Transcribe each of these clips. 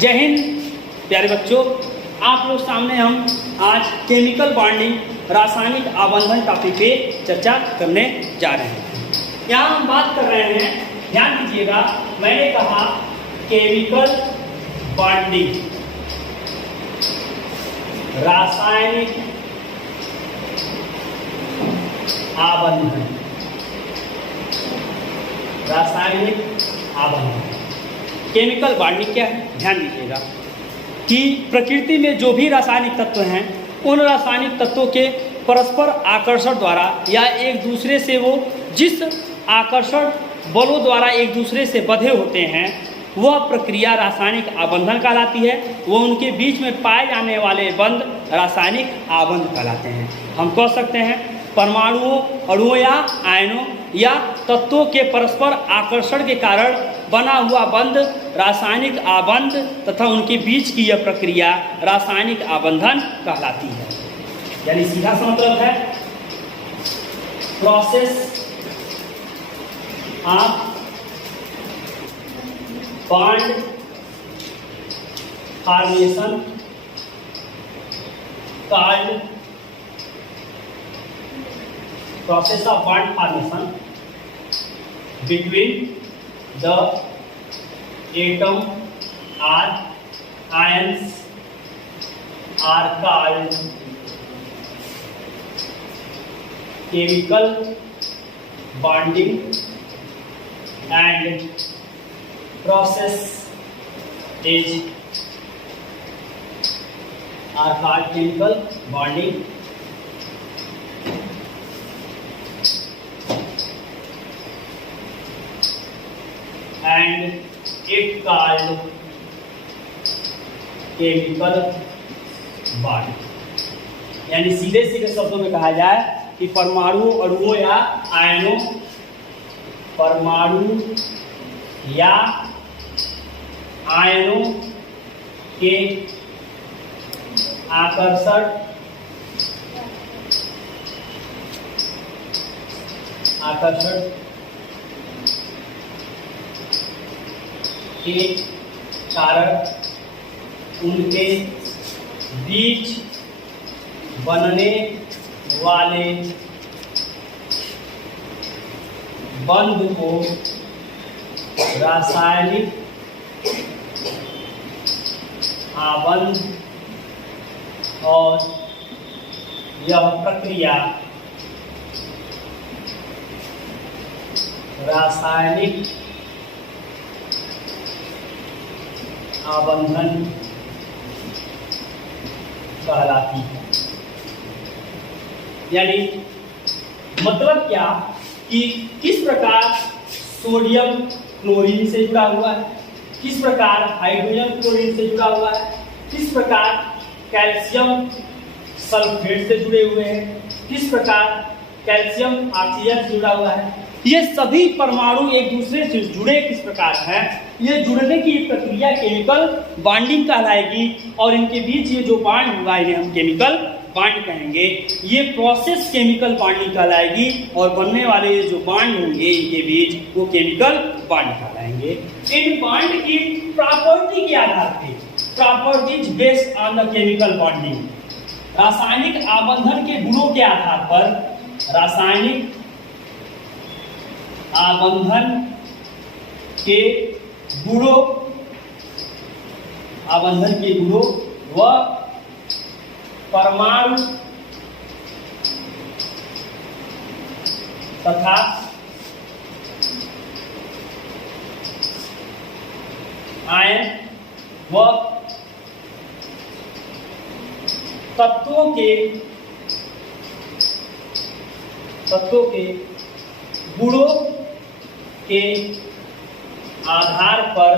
जय हिंद प्यारे बच्चों, आप लोग सामने हम आज केमिकल बॉन्डिंग रासायनिक आबंधन टॉपिक पे चर्चा करने जा रहे हैं। यहाँ हम बात कर रहे हैं, ध्यान दीजिएगा, मैंने कहा केमिकल बॉन्डिंग रासायनिक आबंधन, रासायनिक आबंधन। केमिकल बॉन्डिंग क्या है? ध्यान दीजिएगा कि प्रकृति में जो भी रासायनिक तत्व हैं, उन रासायनिक तत्वों के परस्पर आकर्षण द्वारा या एक दूसरे से वो जिस आकर्षण बलों द्वारा एक दूसरे से बंधे होते हैं, वह प्रक्रिया रासायनिक आबंधन कहलाती है। वो उनके बीच में पाए जाने वाले बंध रासायनिक आबंध कहलाते हैं। हम कह सकते हैं परमाणुओं, अणुओं या आयनों या तत्वों के परस्पर आकर्षण के कारण बना हुआ बंध रासायनिक आबंध तथा उनके बीच की यह प्रक्रिया रासायनिक आबंधन कहलाती है। यानी सीधा सा मतलब है process of bond formation called process of bond formation between the atom or ions are called chemical bonding and process is are called chemical bonding and it called chemical bond। यानी सीधे सीधे शब्दों में कहा जाए कि परमाणु, अणुओं या आयनों, परमाणु या आयनों के आकर्षण के कारण उनके बीच बनने वाले बंध को रासायनिक आबंध और यह प्रक्रिया रासायनिक आबंधन कहलाती है। यानी मतलब क्या कि किस प्रकार सोडियम क्लोरीन से जुड़ा हुआ है, किस प्रकार हाइड्रोजन क्लोरीन से जुड़ा हुआ है, किस प्रकार कैल्शियम सल्फेट से जुड़े हुए हैं, किस प्रकार कैल्शियम ऑक्सीजन से जुड़ा हुआ है। ये सभी परमाणु एक दूसरे से जुड़े किस प्रकार हैं, ये जुड़ने की प्रक्रिया केमिकल बॉन्डिंग कहलाएगी। और इनके बीच ये जो बॉन्ड हुआ है हम केमिकल बॉन्ड कहेंगे। ये प्रोसेस केमिकल बॉन्डिंग कहलाएगी और बनने वाले जो बॉन्ड होंगे इनके बीच वो केमिकल बॉन्ड कहलाएंगे। इन बॉन्ड की प्रॉपर्टी के आधार पे, properties based on the chemical bonding, रासायनिक आबंधन के गुणों के आधार पर रासायनिक आबंधन के गुणों, आबंधन के गुणों व परमाणु तथा आयन व तत्वों के गुणों के आधार पर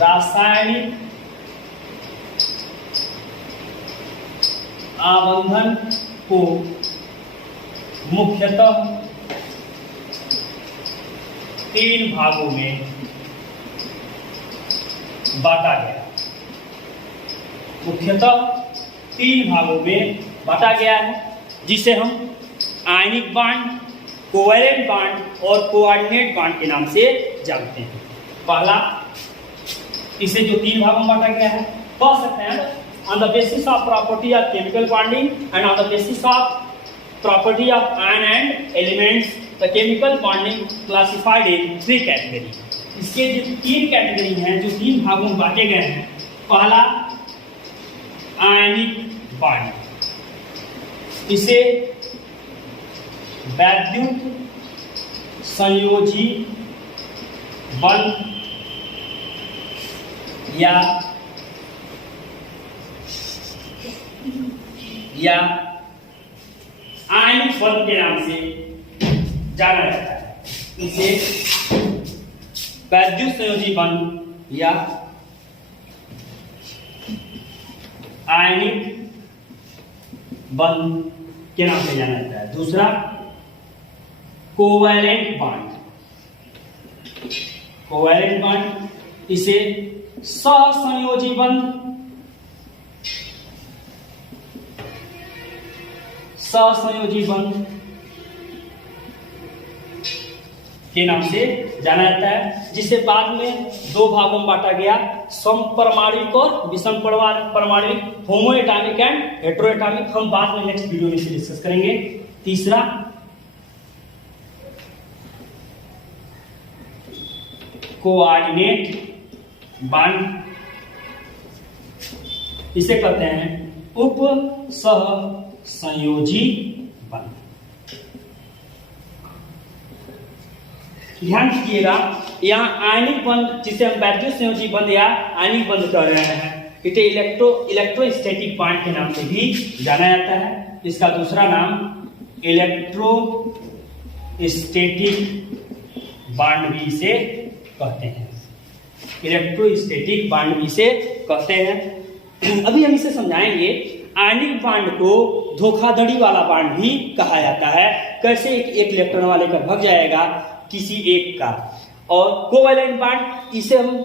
रासायनिक आबंधन को मुख्यतः 3 भागों में बांटा गया। मुख्यतः 3 भागों में बांटा गया है, जिसे हम आयनिक बांड, कोवैलेंट बांड और कोऑर्डिनेट बांड के नाम से जानते हैं। पहला इसे जो 3 भागों में बांटा गया है। First and on the basis of property of chemical bonding and on the basis of property of ion and elements the chemical bonding classified in 3 category. इसके जो 3 कैटेगरी हैं, जो 3 भागों में बांटे गए हैं। पहला आयनिक बॉन्ड, इसे वैद्युत संयोजी बंध या आयनिक बंध के नाम से जाना जाता है। इसे वैद्युत संयोजी बंध या आयनिक बंध के नाम से जाना जाता है। दूसरा कोवैलेंट बॉन्ड, कोवैलेंट बॉन्ड, इसे सहसंयोजी बंध, सहसंयोजी बंध के नाम से जाना जाता है, जिसे बाद में 2 भागों में बांटा गया, समपरमाणविक और विषम परमाणविक, होमोएटॉमिक एंड हेटेरोएटॉमिक। हम बाद में नेक्स्ट वीडियो में इसे डिस्कस करेंगे। तीसरा कोऑर्डिनेट बॉन्ड, इसे कहते हैं उप सह संयोजी बंध। ध्यान दीजिएगा, यहाँ आयनिक बंध जिसे हम वैद्युत संयोजी बंध या आयनिक बंध कह रहे हैं, इसे इलेक्ट्रोस्टैटिक बॉन्ड के नाम से भी जाना जाता है। इसका दूसरा नाम इलेक्ट्रोस्टैटिक बॉन्ड भी इसे कहते हैं, इलेक्ट्रोस्टैटिक बॉन्ड भी इसे कहते हैं। अभी हम इसे समझाएंगे। आयनिक बॉन्ड को धोखाधड़ी वाला बॉन्ड भी कहा जाता है। कैसे एक इलेक्ट्रॉन वाले का भाग जाएगा किसी एक का। और कोवैलेंट बॉन्ड, इसे हम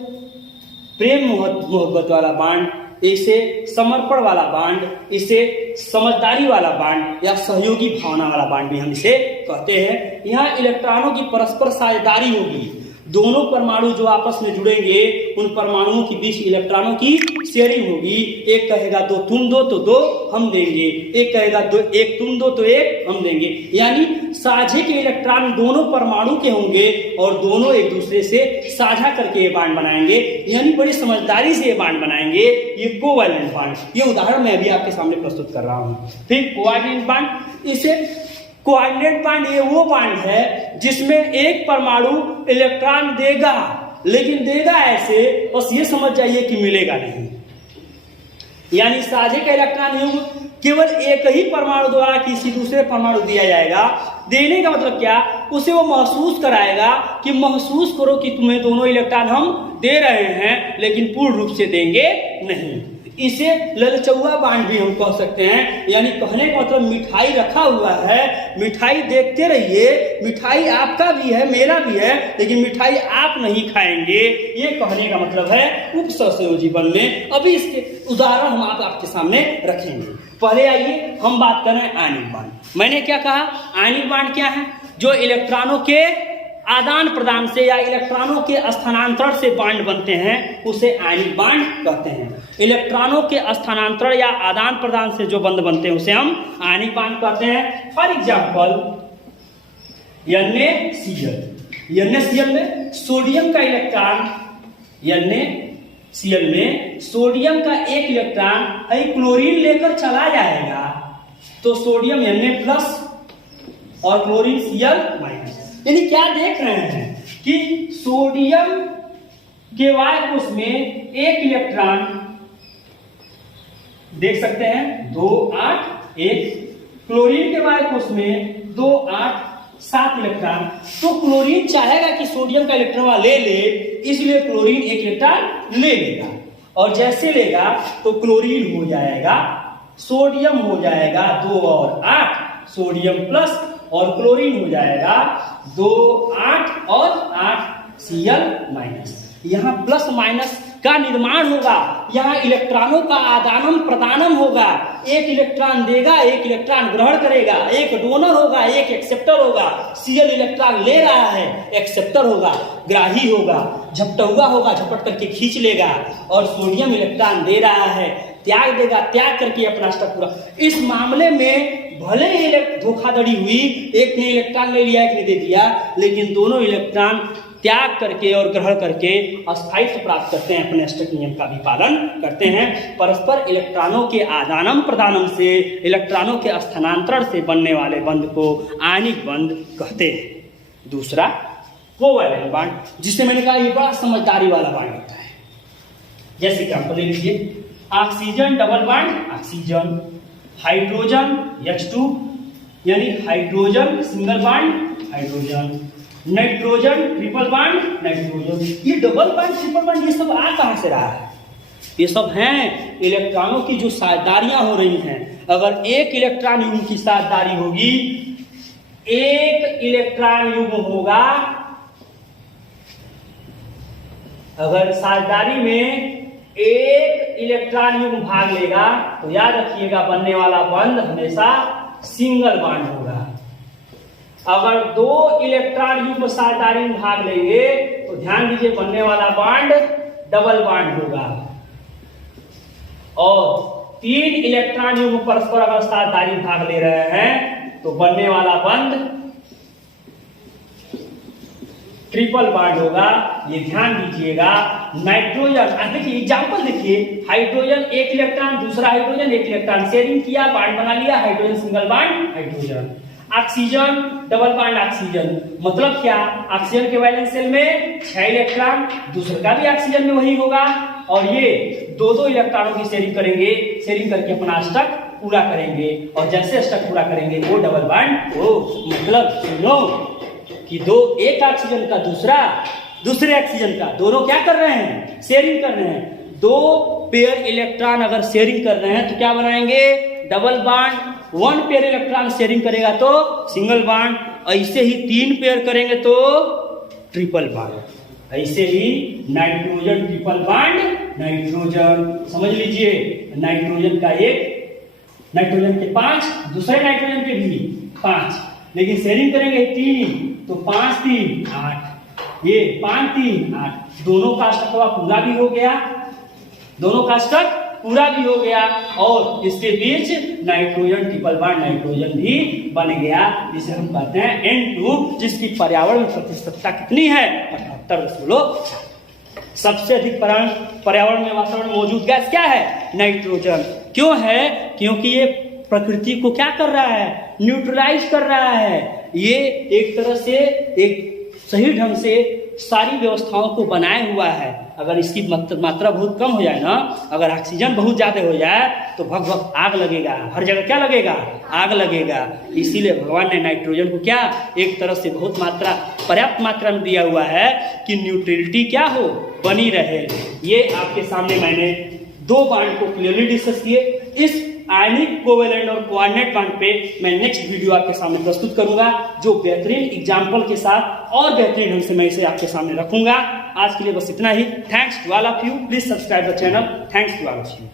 प्रेम मोहब्बत वाला बॉन्ड, इसे समर्पण वाला बॉन्ड, इसे समझदारी वाला बॉन्ड या सहयोगी भावना वाला बॉन्ड भी हम इसे कहते हैं। यहाँ इलेक्ट्रॉनों की परस्पर साझेदारी होगी। दोनों परमाणु जो आपस में जुड़ेंगे, उन परमाणुओं के बीच इलेक्ट्रॉनों की शेयरिंग होगी। एक कहेगा 2 तुम दो तो 2 हम देंगे, एक कहेगा 1 तुम दो तो 1 हम देंगे। यानी साझे के इलेक्ट्रॉन दोनों परमाणु के होंगे और दोनों एक दूसरे से साझा करके ये बॉन्ड बनाएंगे, यानी बड़ी समझदारी से ये बॉन्ड बनाएंगे। ये कोवैलेंट बॉन्ड, ये उदाहरण मैं अभी आपके सामने प्रस्तुत कर रहा हूँ। फिर कोऑर्डिनेट बॉन्ड, इसे कोऑर्डिनेट बॉन्ड ये वो बॉन्ड है जिसमें एक परमाणु इलेक्ट्रॉन देगा, लेकिन देगा ऐसे, बस ये समझ जाइए कि मिलेगा नहीं। यानी साझे का इलेक्ट्रॉन युग्म केवल एक ही परमाणु द्वारा किसी दूसरे परमाणु दिया जाएगा। देने का मतलब क्या, उसे वो महसूस कराएगा कि महसूस करो कि तुम्हें दोनों इलेक्ट्रॉन हम दे रहे हैं, लेकिन पूर्ण रूप से देंगे नहीं। इसे ललचौआ बॉन्ड भी हम कह सकते हैं। यानी कहने का मतलब मिठाई रखा हुआ है, मिठाई देखते रहिए, मिठाई आपका भी है मेरा भी है, लेकिन मिठाई आप नहीं खाएंगे, ये कहने का मतलब है उप सहसंयोजी बंध में। अभी इसके उदाहरण हम आपके सामने रखेंगे। पहले आइए हम बात करें आयनिक बॉन्ड। मैंने क्या कहा, आयनिक बॉन्ड क्या है, जो इलेक्ट्रॉनों के आदान प्रदान से या इलेक्ट्रॉनों के स्थानांतरण से बॉन्ड बनते हैं, उसे आयनिक बॉन्ड कहते हैं। इलेक्ट्रॉनों के स्थानांतरण या आदान प्रदान से जो बंध बनते हैं उसे हम आयनिक बॉन्ड कहते हैं। फॉर एग्जांपल NaCl, NaCl में सोडियम का इलेक्ट्रॉन, NaCl में सोडियम का एक इलेक्ट्रॉन क्लोरीन लेकर चला जाएगा, तो सोडियम Na+ और क्लोरीन Cl-। यानी क्या देख रहे हैं कि सोडियम के वाय कोष में एक इलेक्ट्रॉन देख सकते हैं 2 8 1, क्लोरीन के वाय कोष में 2 8 7 इलेक्ट्रॉन। तो क्लोरीन चाहेगा कि सोडियम का इलेक्ट्रॉन ले ले, इसलिए क्लोरीन एक इलेक्ट्रॉन ले लेगा, और जैसे लेगा तो क्लोरीन हो जाएगा, सोडियम हो जाएगा 2 और 8 सोडियम प्लस, और क्लोरीन हो जाएगा 2 8 और 8 Cl-। यहाँ प्लस माइनस का निर्माण होगा, यहाँ इलेक्ट्रॉनों का आदानम प्रदानम होगा। एक इलेक्ट्रॉन देगा, एक इलेक्ट्रॉन ग्रहण करेगा, एक डोनर होगा, एक एक्सेप्टर होगा। Cl इलेक्ट्रॉन ले रहा है, एक्सेप्टर होगा, ग्राही होगा। झपटा होगा, झपट करके खींच लेगा, और सोडियम इलेक्ट्रॉन दे रहा है, त्याग देगा, त्याग करके अपना स्टक पूरा। इस मामले में भले ही धोखाधड़ी हुई, एक ने इलेक्ट्रॉन ले लिया, एक ने दे दिया, लेकिन दोनों इलेक्ट्रॉन त्याग करके और ग्रहण करके अस्थायित्व प्राप्त करते हैं, अपने स्टक नियम का भी पालन करते हैं। परस्पर इलेक्ट्रॉनों के आदानम प्रदानम से, इलेक्ट्रॉनों के स्थानांतरण से बनने वाले बंध को आयनिक बंध कहते हैं। दूसरा कोवैलेंट बॉन्ड, जिसे मैंने कहा ये बड़ा समझदारी वाला बॉन्ड होता है। जैसे एग्जांपल ले लीजिए, oxygen double bond oxygen, hydrogen H2 यानी hydrogen single bond hydrogen, nitrogen triple bond nitrogen. ये डबल बॉन्ड ट्रिपल बॉन्ड ये सब आ कहां से रहा है? ये सब हैं इलेक्ट्रॉनों की जो साझेदारियां हो रही हैं। अगर एक इलेक्ट्रॉन युग्म की साझेदारी होगी, एक इलेक्ट्रॉन युग्म होगा, अगर साझेदारी में एक इलेक्ट्रॉन युग्म भाग लेगा तो याद रखिएगा बनने वाला बंध हमेशा सिंगल बॉन्ड होगा। अगर दो इलेक्ट्रॉन युग्म साझेदारी में भाग लेंगे तो ध्यान दीजिए बनने वाला बॉन्ड डबल बॉन्ड होगा। और तीन इलेक्ट्रॉन युग्म परस्पर अगर साझेदारी में भाग ले रहे हैं तो बनने वाला बंध ट्रिपल बॉन्ड होगा। ये ध्यान दीजिएगा। नाइट्रोजन, देखिए एग्जांपल देखिए, हाइड्रोजन एक इलेक्ट्रॉन, दूसरा हाइड्रोजन एक इलेक्ट्रॉन शेयरिंग किया, बॉन्ड बना लिया, hydrogen single bond hydrogen. Oxygen double bond oxygen, मतलब क्या? ऑक्सीजन के वैलेंस शेल में 6 इलेक्ट्रॉन, दूसरे का भी ऑक्सीजन में वही होगा, और ये दो इलेक्ट्रॉनों की शेयरिंग करेंगे, शेयरिंग करके अपना स्टक पूरा करेंगे, और जैसे स्टक पूरा करेंगे वो डबल बॉन्ड हो। मतलब सुनो कि एक ऑक्सीजन का दूसरे ऑक्सीजन का, दोनों क्या कर रहे हैं? शेयरिंग कर रहे हैं। दो पेयर इलेक्ट्रॉन अगर शेयरिंग कर रहे हैं तो क्या बनाएंगे? Double bond. 1 pair electron sharing करेगा तो सिंगल बॉन्ड, ऐसे ही 3 पेयर करेंगे तो ट्रिपल बॉन्ड, ऐसे ही नाइट्रोजन ट्रिपल बॉन्ड नाइट्रोजन। समझ लीजिए, नाइट्रोजन का 1, नाइट्रोजन के 5, दूसरे नाइट्रोजन के भी 5, लेकिन शेयरिंग करेंगे 3 तो 5 3 8, ये 5 3 8, दोनों का स्टक पूरा भी हो गया, दोनों का स्टक पूरा भी हो गया, और इसके बीच नाइट्रोजन ट्रिपल बॉन्ड नाइट्रोजन भी बन गया, जिसे हम कहते हैं N2, जिसकी पर्यावरण में प्रतिशतता कितनी है? 78.4। सबसे अधिक पर्यावरण में वातावरण में मौजूद गैस क्या है? नाइट्रोजन। क्यों है? क्योंकि ये प्रकृति को क्या कर रहा है? न्यूट्रलाइज कर रहा है। ये एक तरह से एक सही ढंग से सारी व्यवस्थाओं को बनाए हुआ है। अगर इसकी मात्रा बहुत कम हो जाए ना, अगर ऑक्सीजन बहुत ज्यादा हो जाए तो भग आग लगेगा, हर जगह क्या लगेगा? आग लगेगा। इसीलिए भगवान ने नाइट्रोजन को क्या एक तरह से बहुत पर्याप्त मात्रा में दिया हुआ है कि न्यूट्रलिटी क्या हो, बनी रहे। ये आपके सामने मैंने 2 बॉन्ड को क्लियरली डिस्कस किए। इस आयनिक, कोवेलेंट और कोऑर्डिनेट बॉन्ड पे मैं नेक्स्ट वीडियो आपके सामने प्रस्तुत करूंगा, जो बेहतरीन एग्जाम्पल के साथ और बेहतरीन ढंग से मैं इसे आपके सामने रखूंगा। आज के लिए बस इतना ही। Thanks to all of you. Please subscribe the channel. Thanks to all of you.